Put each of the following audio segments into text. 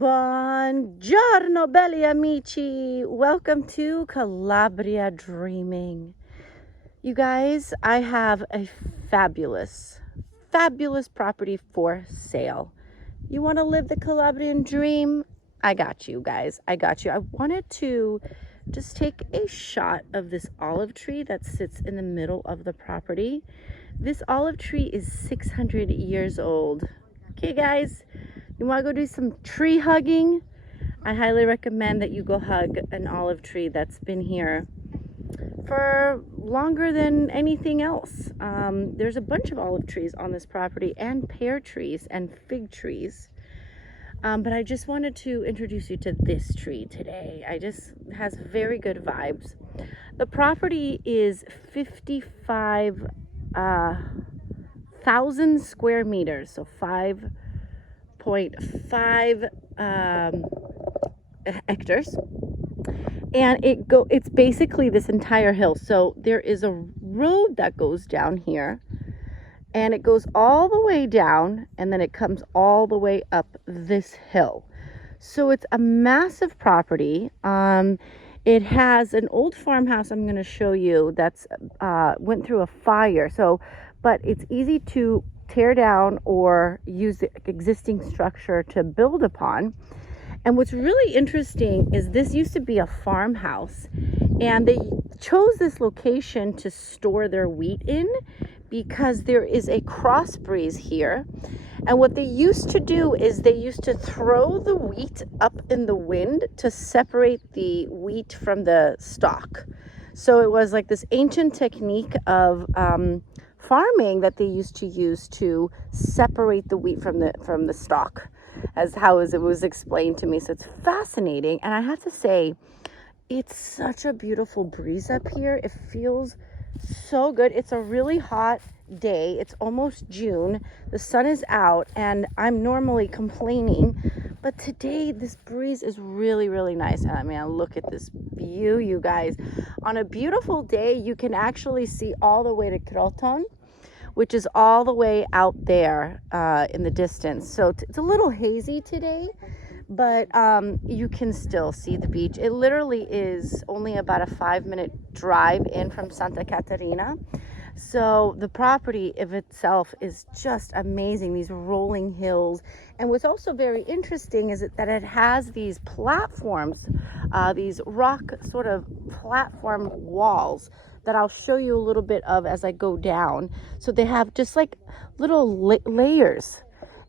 Buongiorno, belli amici. Welcome to Calabria Dreaming. You guys, I have a fabulous property for sale. You want to live the Calabrian dream? I got you guys. I got you. I wanted to just take a shot of this olive tree that sits in the middle of the property. This olive tree is 600 years old. Okay, guys, you want to go do some tree hugging? I highly recommend that you go hug an olive tree that's been here for longer than anything else. There's a bunch of olive trees on this property and pear trees and fig trees. But I just wanted to introduce you to this tree today. Has very good vibes. The property is 55,000 square meters, so 5.5 hectares, and it's basically this entire hill. So there is a road that goes down here, and it goes all the way down, and then it comes all the way up this hill. So it's a massive property. It has an old farmhouse I'm going to show you that's went through a fire. But it's easy to tear down or use the existing structure to build upon. And what's really interesting is this used to be a farmhouse, and they chose this location to store their wheat in because there is a cross breeze here. And what they used to do is they used to throw the wheat up in the wind to separate the wheat from the stalk. So it was like this ancient technique of farming that they used to use to separate the wheat from the stalk, as it was explained to me. So it's fascinating. And I have to say, it's such a beautiful breeze up here. It feels so good. It's a really hot day. It's almost June. The sun is out, and I'm normally complaining, but today this breeze is really, really nice. And I mean, look at this view, you guys. On a beautiful day, you can actually see all the way to Croton, which is all the way out there in the distance. So it's a little hazy today, but you can still see the beach. It literally is only about a 5-minute drive in from Santa Caterina. So the property of itself is just amazing, these rolling hills. And what's also very interesting is that it has these platforms, these rock sort of platform walls that I'll show you a little bit of as I go down. So they have just like little layers.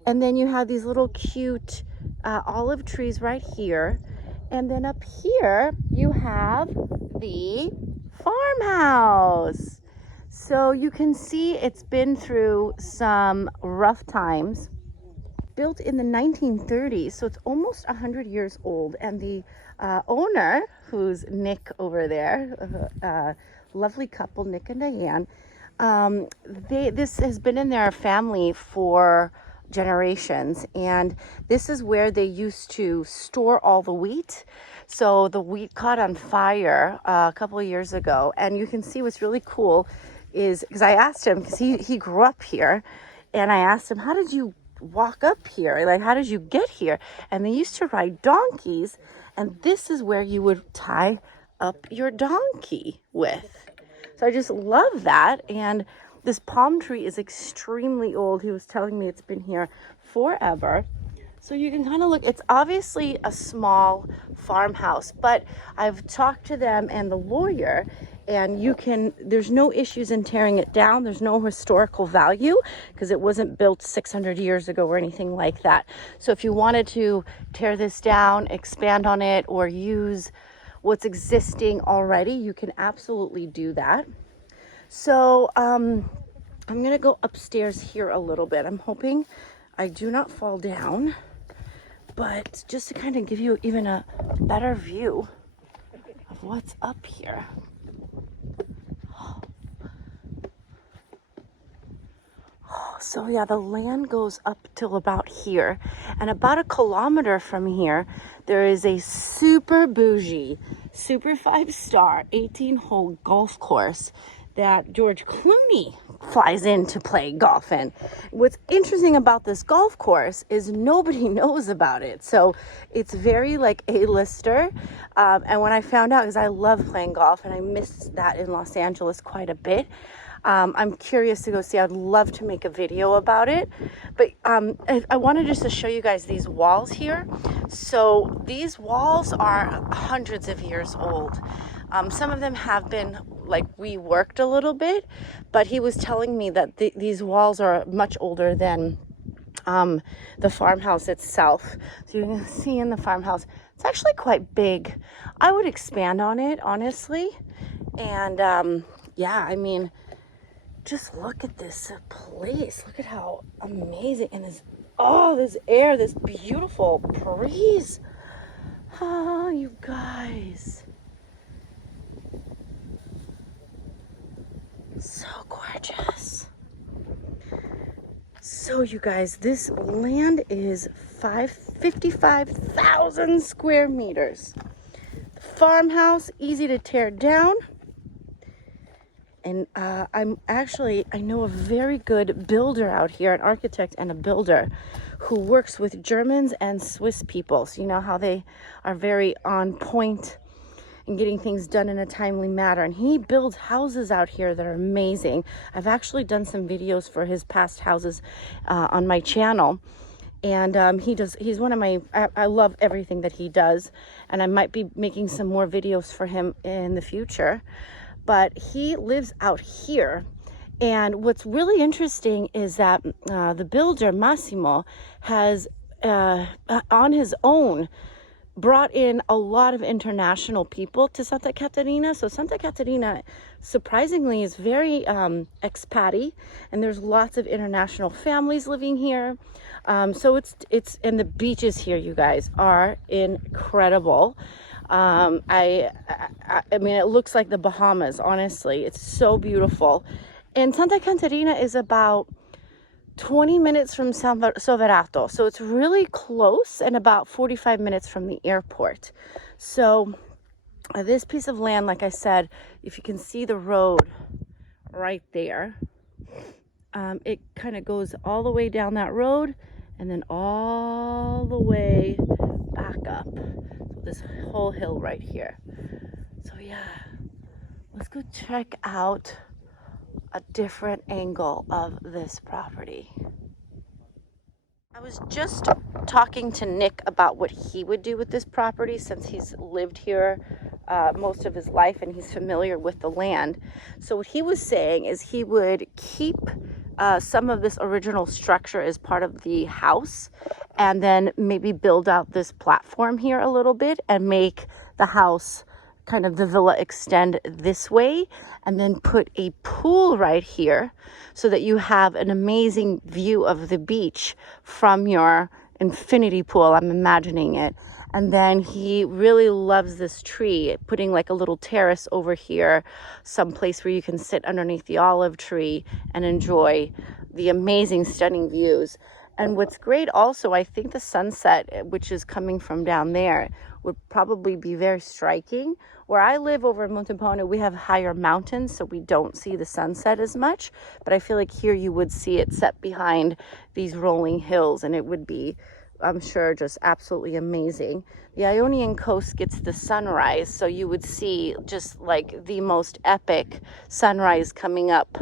And then you have these little cute olive trees right here. And then up here, you have the farmhouse. So you can see it's been through some rough times. Built in the 1930s, so it's almost 100 years old. And the owner, who's Nick over there, lovely couple, Nick and Diane, this has been in their family for generations, and this is where they used to store all the wheat. So the wheat caught on fire a couple of years ago, and you can see what's really cool is, because I asked him, because he grew up here, and I asked him, how did you walk up here? Like, how did you get here? And they used to ride donkeys, and this is where you would tie up your donkey with. So I just love that. And this palm tree is extremely old. He was telling me it's been here forever. So you can kind of look, it's obviously a small farmhouse, but I've talked to them and the lawyer, and there's no issues in tearing it down. There's no historical value because it wasn't built 600 years ago or anything like that. So if you wanted to tear this down, expand on it, or use what's existing already, you can absolutely do that. So I'm going to go upstairs here a little bit. I'm hoping I do not fall down, but just to kind of give you even a better view of what's up here. So yeah, the land goes up till about here, and about 1 kilometer from here, there is a super bougie, super 5-star 18-hole golf course that George Clooney flies in to play golf in. What's interesting about this golf course is nobody knows about it. So it's very like A-lister. And when I found out, because I love playing golf and I miss that in Los Angeles quite a bit, I'm curious to go see. I'd love to make a video about it. But I wanted just to show you guys these walls here. So these walls are hundreds of years old. Some of them have been like reworked a little bit, but he was telling me that these walls are much older than the farmhouse itself. So you can see in the farmhouse, it's actually quite big. I would expand on it, honestly. And yeah, I mean, just look at this place. Look at how amazing. And this, oh, this air, this beautiful breeze. Oh, you guys. So gorgeous. So you guys, this land is 55,000 square meters. The farmhouse, easy to tear down. And I know a very good builder out here, an architect and a builder who works with Germans and Swiss people. So you know how they are very on point and getting things done in a timely manner. And he builds houses out here that are amazing. I've actually done some videos for his past houses on my channel. And he's one of my, I love everything that he does. And I might be making some more videos for him in the future. But he lives out here. And what's really interesting is that the builder, Massimo, has on his own brought in a lot of international people to Santa Catarina. So Santa Catarina, surprisingly, is very expat-y, and there's lots of international families living here. So it's and the beaches here, you guys, are incredible. I mean, it looks like the Bahamas, honestly. It's so beautiful. And Santa Catarina is about 20 minutes from Soverato. So it's really close and about 45 minutes from the airport. So this piece of land, like I said, if you can see the road right there, it kind of goes all the way down that road and then all the way back up. So this whole hill right here. So yeah, let's go check out a different angle of this property. I was just talking to Nick about what he would do with this property since he's lived here most of his life and he's familiar with the land. So what he was saying is he would keep some of this original structure as part of the house and then maybe build out this platform here a little bit and make the house, kind of the villa, extend this way, and then put a pool right here so that you have an amazing view of the beach from your infinity pool. I'm imagining it. And then he really loves this tree, putting like a little terrace over here, someplace where you can sit underneath the olive tree and enjoy the amazing, stunning views. And what's great also, I think the sunset, which is coming from down there, would probably be very striking. Where I live over in Montepone, we have higher mountains, so we don't see the sunset as much. But I feel like here you would see it set behind these rolling hills, and it would be, I'm sure, just absolutely amazing. The Ionian coast gets the sunrise, so you would see just like the most epic sunrise coming up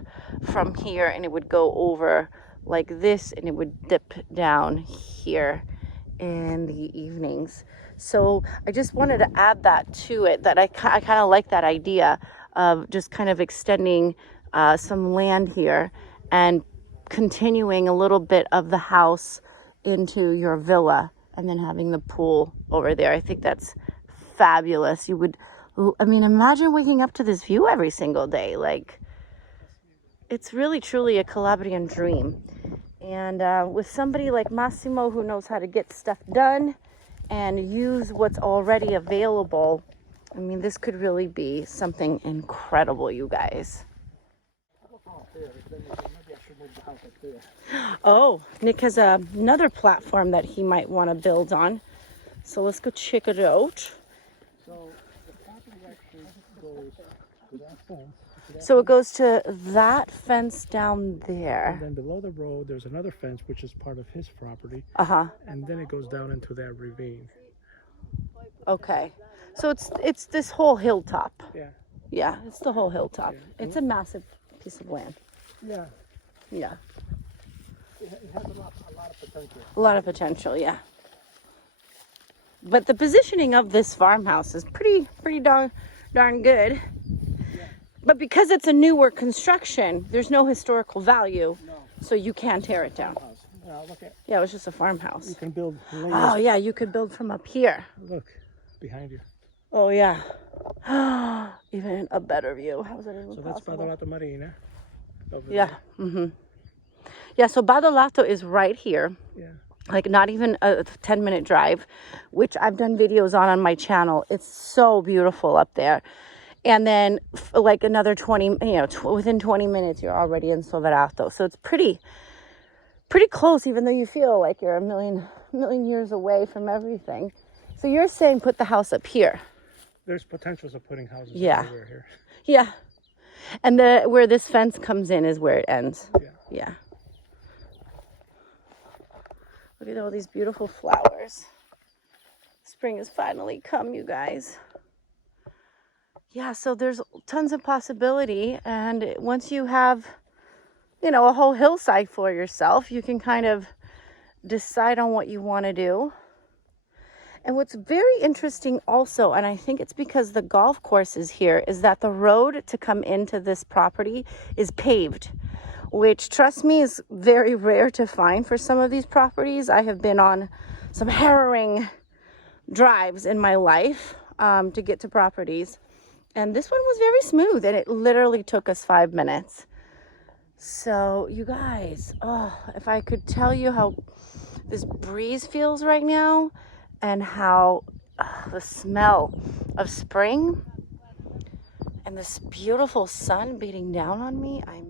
from here, and it would go over like this, and it would dip down here in the evenings. So I just wanted to add that to it, that I kind of like that idea of just kind of extending some land here and continuing a little bit of the house into your villa and then having the pool over there. I think that's fabulous. You would, I mean, imagine waking up to this view every single day. Like, it's really truly a Calabrian dream. And with somebody like Massimo who knows how to get stuff done and use what's already available, I mean, this could really be something incredible, you guys. Oh, Nick has another platform that he might want to build on. So let's go check it out. So the property actually goes to that fence. So it goes to that fence down And there. then below the road, there's another fence, which is part of his property. Uh-huh. And then it goes down into that ravine. Okay. So it's this whole hilltop. Yeah. Yeah, it's the whole hilltop. Yeah. It's a massive piece of land. Yeah. Yeah. It has a lot of potential. A lot of potential, yeah. But the positioning of this farmhouse is pretty darn good. Yeah. But because it's a newer construction, there's no historical value, No. so you can tear it down. Farmhouse. Look at. Yeah, it was just a farmhouse. You can build layers. Oh yeah, you could build from up here. Look behind you. Oh yeah. Even a better view. How is that even So that's possible? Badolato Marina. Over Yeah. there. Mm-hmm. Yeah, so Badolato is right here. Yeah. Like not even a 10-minute drive, which I've done videos on my channel. It's so beautiful up there. And then like another 20, within 20 minutes, you're already in Soverato. So it's pretty close, even though you feel like you're a million years away from everything. So you're saying put the house up here. There's potentials of putting houses everywhere here. Yeah. And where this fence comes in is where it ends. Yeah. Yeah. Look at all these beautiful flowers. Spring has finally come, you guys. Yeah, so there's tons of possibility. And once you have, a whole hillside for yourself, you can kind of decide on what you want to do. And what's very interesting also, and I think it's because the golf course is here, is that the road to come into this property is paved, which, trust me, is very rare to find for some of these properties. I have been on some harrowing drives in my life to get to properties. And this one was very smooth, and it literally took us 5 minutes. So, you guys, if I could tell you how this breeze feels right now, and how the smell of spring and this beautiful sun beating down on me, I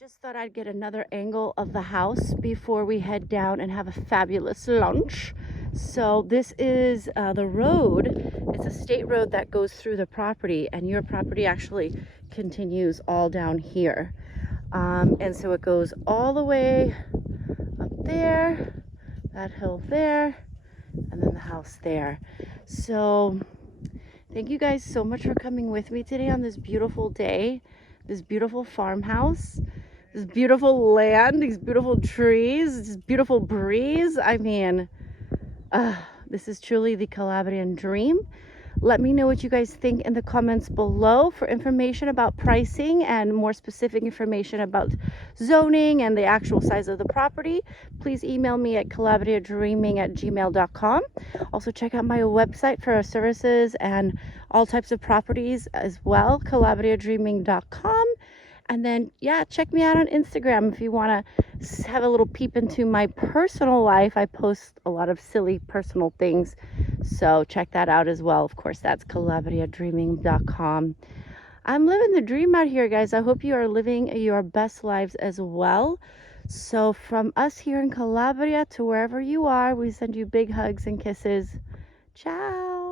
just thought I'd get another angle of the house before we head down and have a fabulous lunch. So this is the road. It's a state road that goes through the property, and your property actually continues all down here. And so it goes all the way up there, that hill there, and then the house there. So thank you guys so much for coming with me today on this beautiful day, this beautiful farmhouse, this beautiful land, these beautiful trees, this beautiful breeze. I mean, this is truly the Calabrian dream. Let me know what you guys think in the comments below. For information about pricing and more specific information about zoning and the actual size of the property, please email me at calabriadreaming@gmail.com. Also check out my website for our services and all types of properties as well, calabriadreaming.com. And then, yeah, check me out on Instagram if you want to have a little peep into my personal life. I post a lot of silly personal things, so check that out as well. Of course, that's calabriadreaming.com. I'm living the dream out here, guys. I hope you are living your best lives as well. So from us here in Calabria to wherever you are, we send you big hugs and kisses. Ciao.